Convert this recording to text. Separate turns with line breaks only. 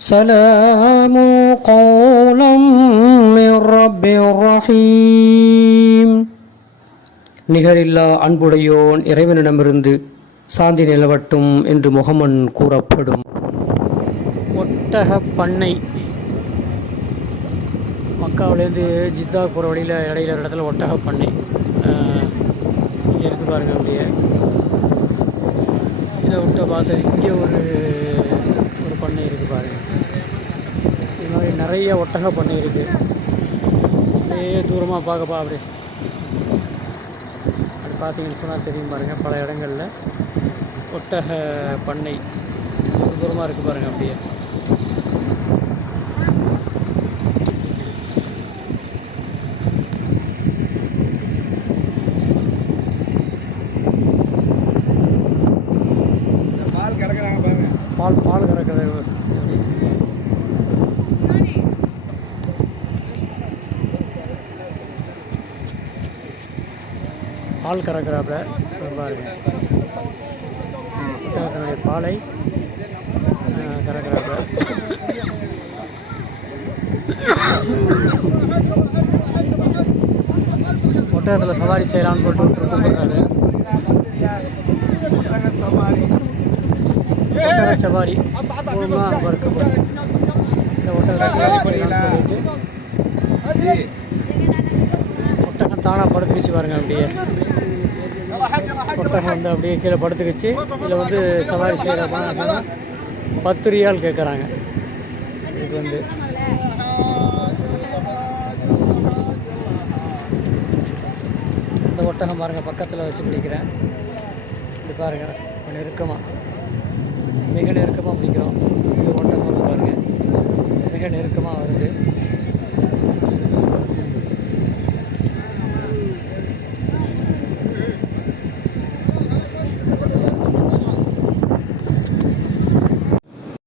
سلام قولا من رب رحيم நிகரில்லா அன்புடையோன் இறைவனிடமிருந்து சாந்தி நிலவட்டும் என்று முகமன் கூறப்படும் ஒட்டக பண்ணை மக்காவிலேருந்து ஜித்தா போகிற வழியில் இடையில ஒரு இடத்துல ஒட்டக பண்ணை இங்கே இருக்கு பாருங்க அப்படியே இதை விட்டு பார்த்தது இங்கே ஒரு ஒரு நிறைய ஒட்டக பண்ணை இருக்குது அப்படியே தூரமாக பார்க்கப்பா அப்படியே. அப்படி பார்த்தீங்கன்னு சொன்னால் தெரியும் பாருங்கள் பல இடங்களில் ஒட்டக பண்ணை. தூர தூரமாக இருக்குது பாருங்கள் அப்படியே.
பால்
பால் பால் கறக்கிறது. பால் கறக்கிறாப்புல இங்க பாருங்க. புத்தகத்தினுடைய பாலை கறக்கிறாப்புல ஒட்டகத்தில் சவாரி செய்யலாம்னு சொல்லிட்டு ஒருத்தர் கூப்பிடுறாரு.
சவாரி.
ஒட்டக சவாரி மூலமாக ஒட்டக சவாரி செய்யலாம்னு சொல்லிட்டு. தானாக படுத்துக்கிச்சு பாருங்கள் அப்படியே. ஒட்டகம் வந்து அப்படியே கீழே படுத்துக்கிச்சு. இதில் வந்து சவாரி செய்கிறப்ப அப்படின்னா பத்து ரியால் கேட்குறாங்க இது வந்து. இந்த ஒட்டகம் பாருங்கள் பக்கத்தில் வச்சு பிடிக்கிறேன். இது பாருங்கள் கொஞ்சம் நெருக்கமாக மிக நெருக்கமாக பிடிக்கிறோம். இது ஒட்டகம் வந்து பாருங்கள் மிக நெருக்கமாக